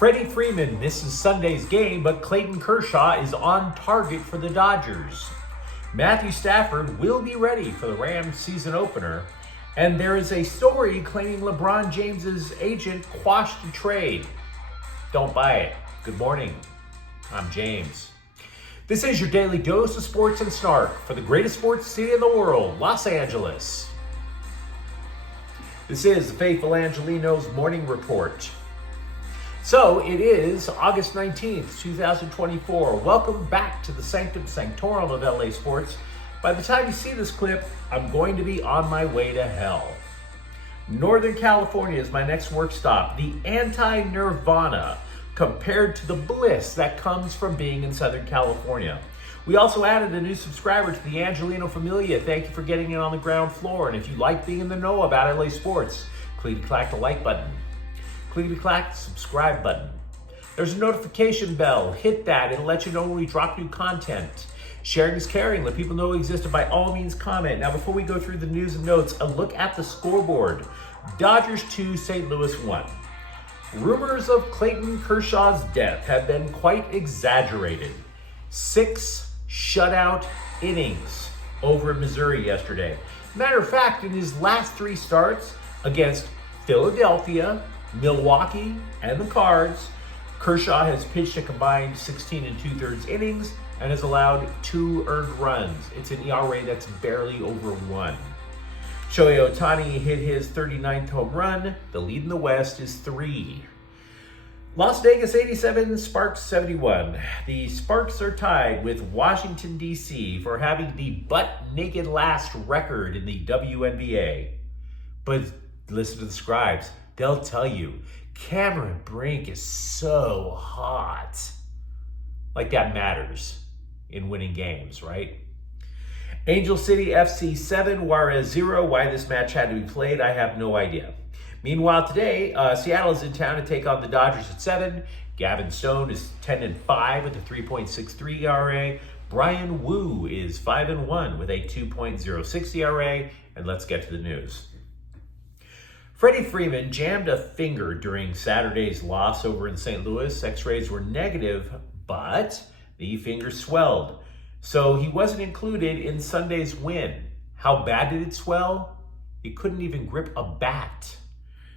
Freddie Freeman misses Sunday's game, but Clayton Kershaw is on target for the Dodgers. Matthew Stafford will be ready for the Rams season opener. And there is a story claiming LeBron James's agent quashed the trade. Don't buy it. Good morning. I'm James. This is your daily dose of sports and snark for the greatest sports city in the world, Los Angeles. This is the faithful Angelenos morning report. So it is August 19th, 2024. Welcome back to the Sanctum Sanctorum of LA Sports. By the time you see this clip, I'm going to be on my way to hell. Northern California is my next work stop, the anti-nirvana compared to the bliss that comes from being in Southern California. We also added a new subscriber to the Angeleno Familia. Thank you for getting in on the ground floor. And if you like being in the know about LA sports, clickety-clack the like button. Clickety-clack the subscribe button. There's a notification bell. Hit that. It'll let you know when we drop new content. Sharing is caring. Let people know we exist, and by all means comment. Now, before we go through the news and notes, a look at the scoreboard. Dodgers 2, St. Louis 1. Rumors of Clayton Kershaw's death have been quite exaggerated. 6 shutout innings over in Missouri yesterday. Matter of fact, in his last 3 starts against Philadelphia, Milwaukee, and the Cards, Kershaw has pitched a combined 16 2/3 innings and has allowed 2 earned runs. It's an ERA that's barely over 1. Shohei Ohtani hit his 39th home run. The lead in the West is 3. Las Vegas 87, Sparks 71. The Sparks are tied with Washington, D.C. for having the butt-naked last record in the WNBA. But listen to the scribes. They'll tell you, Cameron Brink is so hot. Like that matters in winning games, right? Angel City FC 7, Juarez 0. Why this match had to be played, I have no idea. Meanwhile, today, Seattle is in town to take on the Dodgers at 7. Gavin Stone is 10-5 with a 3.63 ERA. Brian Wu is 5-1 with a 2.06 ERA. And let's get to the news. Freddie Freeman jammed a finger during Saturday's loss over in St. Louis. X-rays were negative, but the finger swelled. So he wasn't included in Sunday's win. How bad did it swell? He couldn't even grip a bat.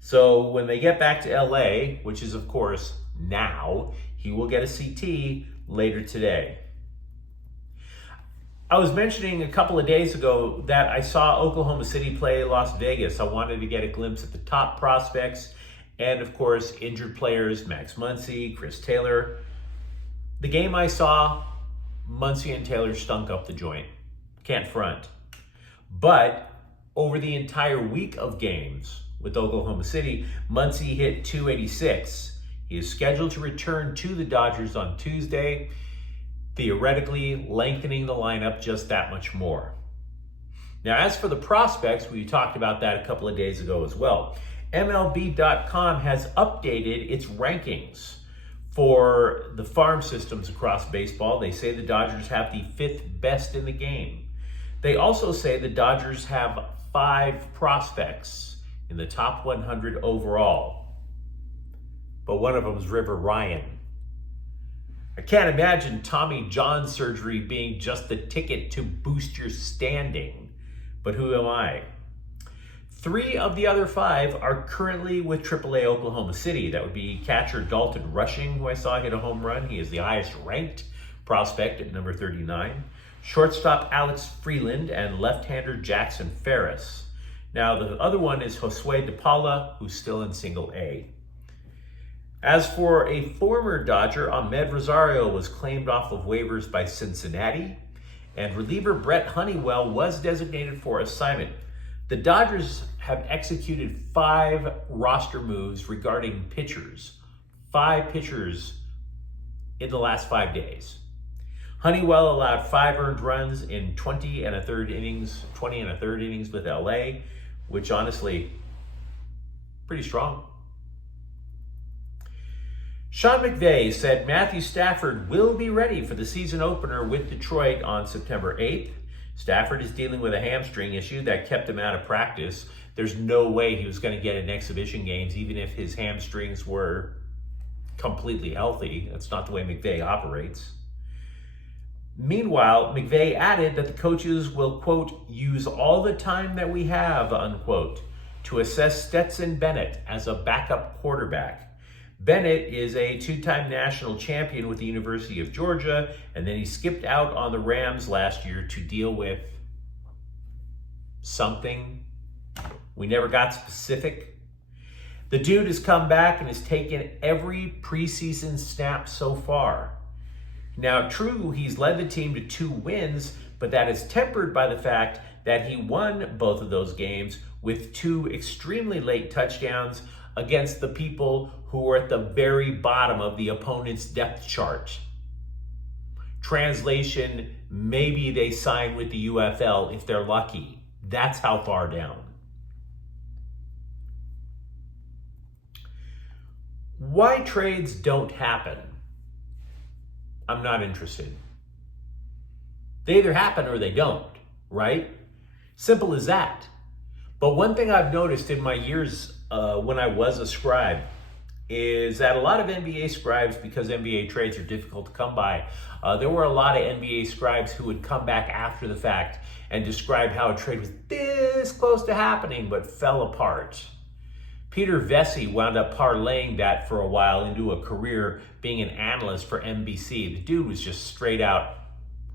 So when they get back to LA, which is of course now, he will get a CT later today. I was mentioning a couple of days ago that I saw Oklahoma City play Las Vegas. I wanted to get a glimpse at the top prospects and of course injured players, Max Muncy, Chris Taylor. The game I saw, Muncy and Taylor stunk up the joint. Can't front. But over the entire week of games with Oklahoma City, Muncy hit .286. He is scheduled to return to the Dodgers on Tuesday, theoretically lengthening the lineup just that much more. Now, as for the prospects, we talked about that a couple of days ago as well. MLB.com has updated its rankings for the farm systems across baseball. They say the Dodgers have the 5th best in the game. They also say the Dodgers have 5 prospects in the top 100 overall. But one of them is River Ryan. I can't imagine Tommy John surgery being just the ticket to boost your standing. But who am I? 3 of the other 5 are currently with AAA Oklahoma City. That would be catcher Dalton Rushing, who I saw hit a home run. He is the highest ranked prospect at number 39. Shortstop Alex Freeland and left-hander Jackson Ferris. Now, the other one is Josue De Paula, who's still in single A. As for a former Dodger, Ahmed Rosario was claimed off of waivers by Cincinnati, and reliever Brett Honeywell was designated for assignment. The Dodgers have executed 5 roster moves regarding pitchers. 5 pitchers in the last 5 days. Honeywell allowed 5 earned runs in 20 1/3 innings with LA, which honestly, pretty strong. Sean McVay said Matthew Stafford will be ready for the season opener with Detroit on September 8th. Stafford is dealing with a hamstring issue that kept him out of practice. There's no way he was going to get in exhibition games, even if his hamstrings were completely healthy. That's not the way McVay operates. Meanwhile, McVay added that the coaches will, quote, use all the time that we have, unquote, to assess Stetson Bennett as a backup quarterback. Bennett is a two-time national champion with the University of Georgia, and then he skipped out on the Rams last year to deal with something. We never got specific. The dude has come back and has taken every preseason snap so far. Now, true, he's led the team to 2 wins, but that is tempered by the fact that he won both of those games with 2 extremely late touchdowns against the people who were at the very bottom of the opponent's depth chart. Translation, maybe they sign with the UFL if they're lucky. That's how far down. Why trades don't happen? I'm not interested. They either happen or they don't, right? Simple as that. But one thing I've noticed in my years when I was a scribe is that a lot of NBA scribes, because NBA trades are difficult to come by, there were a lot of NBA scribes who would come back after the fact and describe how a trade was this close to happening but fell apart. Peter Vesey wound up parlaying that for a while into a career being an analyst for NBC. The dude was just straight out,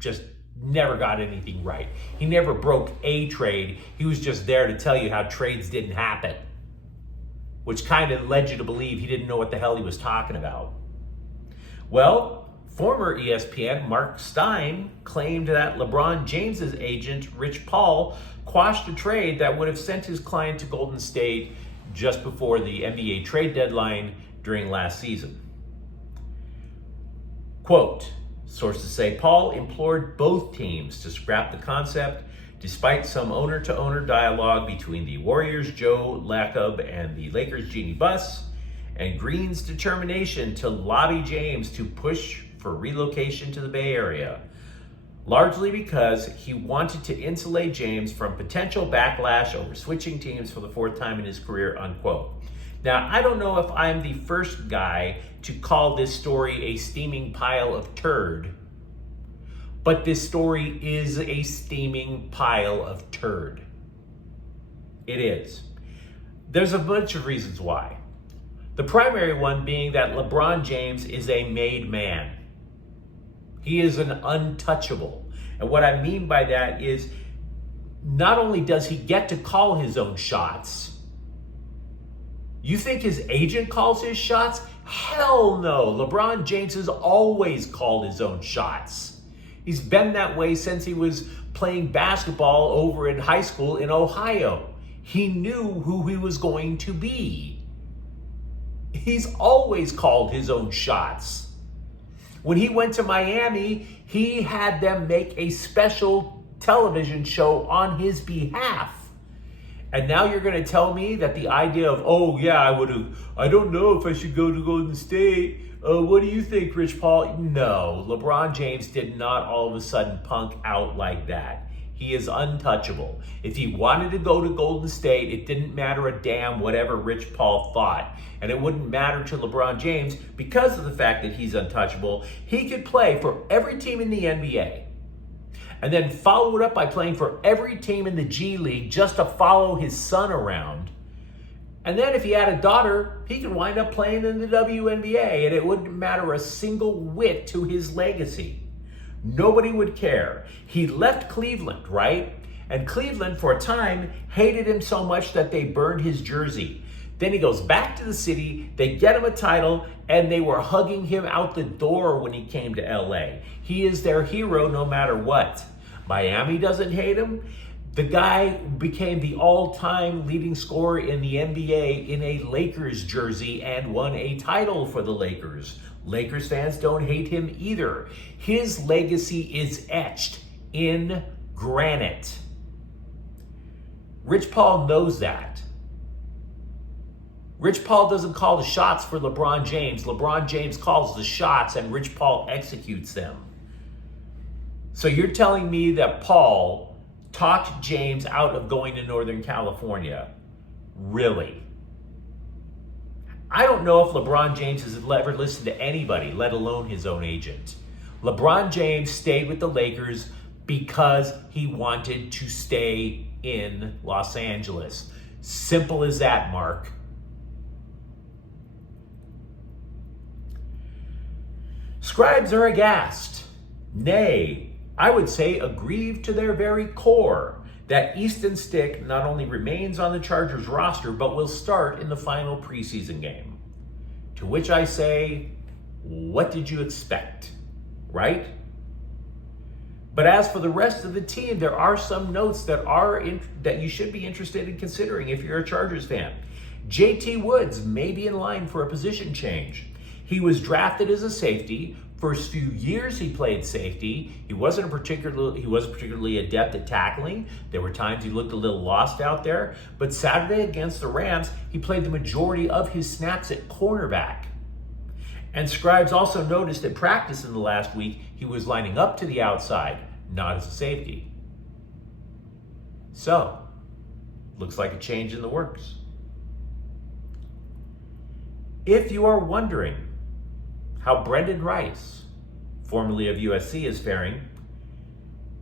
just never got anything right. He never broke a trade. He was just there to tell you how trades didn't happen, which kind of led you to believe he didn't know what the hell he was talking about. Well, former ESPN Mark Stein claimed that LeBron James's agent, Rich Paul, quashed a trade that would have sent his client to Golden State just before the NBA trade deadline during last season. Quote, sources say Paul implored both teams to scrap the concept despite some owner-to-owner dialogue between the Warriors' Joe Lacob and the Lakers' Jeannie Buss, and Green's determination to lobby James to push for relocation to the Bay Area, largely because he wanted to insulate James from potential backlash over switching teams for the 4th time in his career, unquote. Now, I don't know if I'm the first guy to call this story a steaming pile of turd, but this story is a steaming pile of turd. It is. There's a bunch of reasons why. The primary one being that LeBron James is a made man. He is an untouchable. And what I mean by that is not only does he get to call his own shots, you think his agent calls his shots? Hell no. LeBron James has always called his own shots. He's been that way since he was playing basketball over in high school in Ohio. He knew who he was going to be. He's always called his own shots. When he went to Miami, he had them make a special television show on his behalf. And now you're going to tell me that the idea of, oh yeah, I don't know if I should go to Golden State. What do you think, Rich Paul? No, LeBron James did not all of a sudden punk out like that. He is untouchable. If he wanted to go to Golden State, it didn't matter a damn whatever Rich Paul thought. And it wouldn't matter to LeBron James because of the fact that he's untouchable. He could play for every team in the NBA and then follow it up by playing for every team in the G League just to follow his son around. And then if he had a daughter, he could wind up playing in the WNBA, and it wouldn't matter a single whit to his legacy. Nobody would care. He left Cleveland, right? And Cleveland, for a time, hated him so much that they burned his jersey. Then he goes back to the city, they get him a title, and they were hugging him out the door when he came to LA. He is their hero no matter what. Miami doesn't hate him. The guy became the all-time leading scorer in the NBA in a Lakers jersey and won a title for the Lakers. Lakers fans don't hate him either. His legacy is etched in granite. Rich Paul knows that. Rich Paul doesn't call the shots for LeBron James. LeBron James calls the shots and Rich Paul executes them. So you're telling me that Paul talked James out of going to Northern California? Really? I don't know if LeBron James has ever listened to anybody, let alone his own agent. LeBron James stayed with the Lakers because he wanted to stay in Los Angeles. Simple as that, Mark. Scribes are aghast. Nay, I would say aggrieved to their very core that Easton Stick not only remains on the Chargers roster, but will start in the final preseason game. To which I say, what did you expect, right? But as for the rest of the team, there are some notes that you should be interested in considering if you're a Chargers fan. JT Woods may be in line for a position change. He was drafted as a safety. First few years he played safety. He wasn't particularly adept at tackling. There were times he looked a little lost out there. But Saturday against the Rams, he played the majority of his snaps at cornerback. And Scribes also noticed at practice in the last week, he was lining up to the outside, not as a safety. So, looks like a change in the works. If you are wondering how Brendan Rice, formerly of USC, is faring,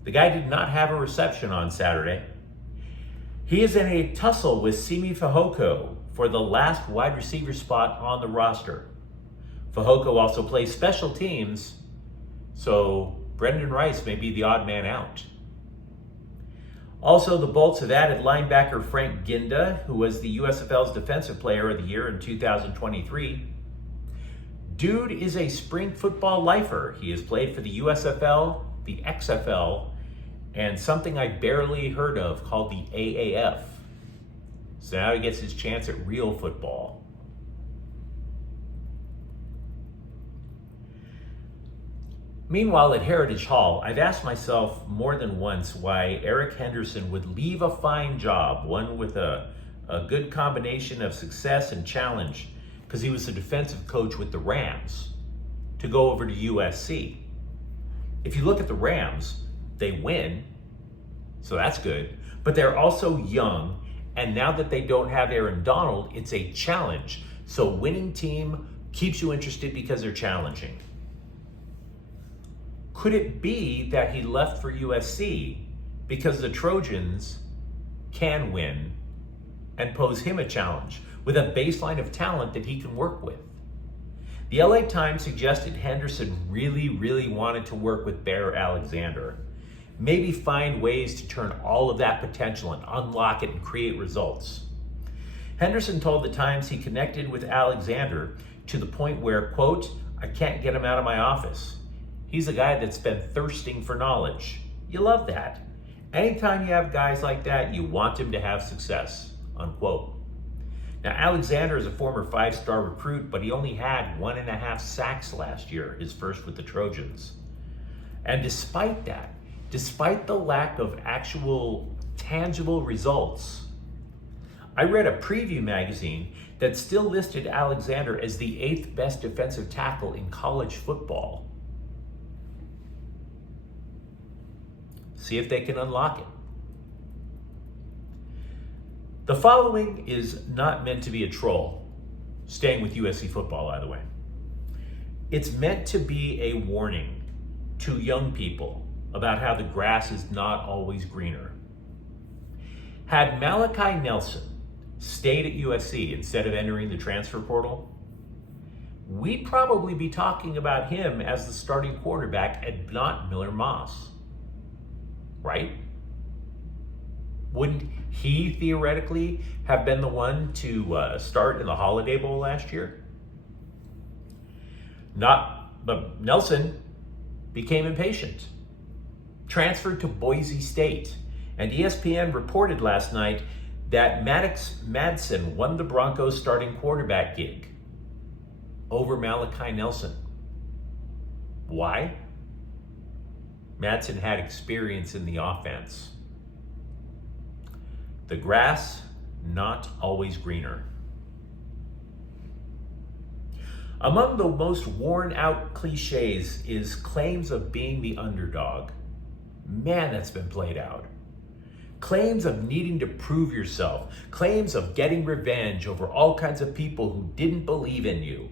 the guy did not have a reception on Saturday. He is in a tussle with Simi Fehoko for the last wide receiver spot on the roster. Fehoko also plays special teams, so Brendan Rice may be the odd man out. Also, the Bolts have added linebacker Frank Ginda, who was the USFL's Defensive Player of the Year in 2023. Dude is a spring football lifer. He has played for the USFL, the XFL, and something I barely heard of called the AAF. So now he gets his chance at real football. Meanwhile, at Heritage Hall, I've asked myself more than once why Eric Henderson would leave a fine job, one with a good combination of success and challenge, because he was the defensive coach with the Rams, to go over to USC. If you look at the Rams, they win, so that's good, but they're also young, and now that they don't have Aaron Donald, it's a challenge. So winning team keeps you interested because they're challenging. Could it be that he left for USC because the Trojans can win and pose him a challenge with a baseline of talent that he can work with? The LA Times suggested Henderson really wanted to work with Bear Alexander. Maybe find ways to turn all of that potential and unlock it and create results. Henderson told the Times he connected with Alexander to the point where, quote, "I can't get him out of my office. He's a guy that's been thirsting for knowledge." You love that. Anytime you have guys like that, you want him to have success, unquote. Now, Alexander is a former 5-star recruit, but he only had 1.5 sacks last year, his first with the Trojans. And despite that, despite the lack of actual tangible results, I read a preview magazine that still listed Alexander as the 8th best defensive tackle in college football. See if they can unlock it. The following is not meant to be a troll, staying with USC football, by the way. It's meant to be a warning to young people about how the grass is not always greener. Had Malachi Nelson stayed at USC instead of entering the transfer portal, we'd probably be talking about him as the starting quarterback and not Miller Moss. Right? Wouldn't he theoretically have been the one to start in the Holiday Bowl last year? But Nelson became impatient, transferred to Boise State, and ESPN reported last night that Maddox Madsen won the Broncos starting quarterback gig over Malachi Nelson. Why? Madsen had experience in the offense. The grass, not always greener. Among the most worn out cliches is claims of being the underdog. Man, that's been played out. claims of needing to prove yourself, claims of getting revenge over all kinds of people who didn't believe in you.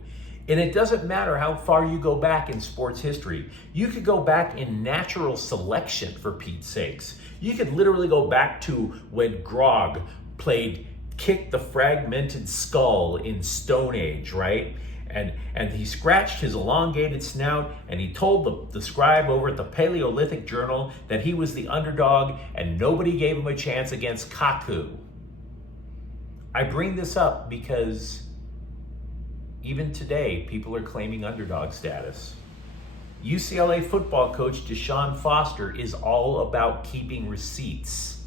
And it doesn't matter how far you go back in sports history. You could go back in natural selection, for Pete's sakes. You could literally go back to when Grog played Kick the Fragmented Skull in Stone Age, right? And he scratched his elongated snout, and he told the scribe over at the Paleolithic Journal that he was the underdog and nobody gave him a chance against Kaku. I bring this up because even today, people are claiming underdog status. UCLA football coach Deshaun Foster is all about keeping receipts.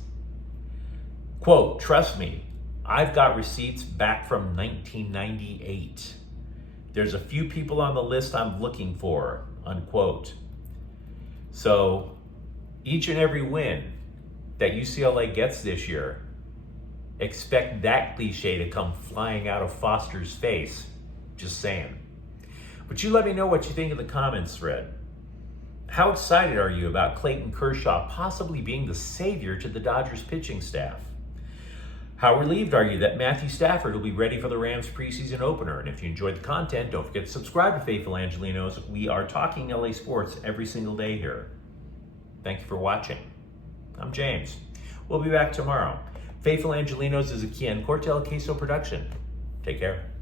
Quote, "Trust me, I've got receipts back from 1998. There's a few people on the list I'm looking for," unquote. So each and every win that UCLA gets this year, expect that cliche to come flying out of Foster's face. Just saying. But you let me know what you think in the comments thread. How excited are you about Clayton Kershaw possibly being the savior to the Dodgers pitching staff? How relieved are you that Matthew Stafford will be ready for the Rams preseason opener? And if you enjoyed the content, don't forget to subscribe to Faithful Angelenos. We are talking LA sports every single day here. Thank you for watching. I'm James. We'll be back tomorrow. Faithful Angelenos is a Kian Cortel Queso production. Take care.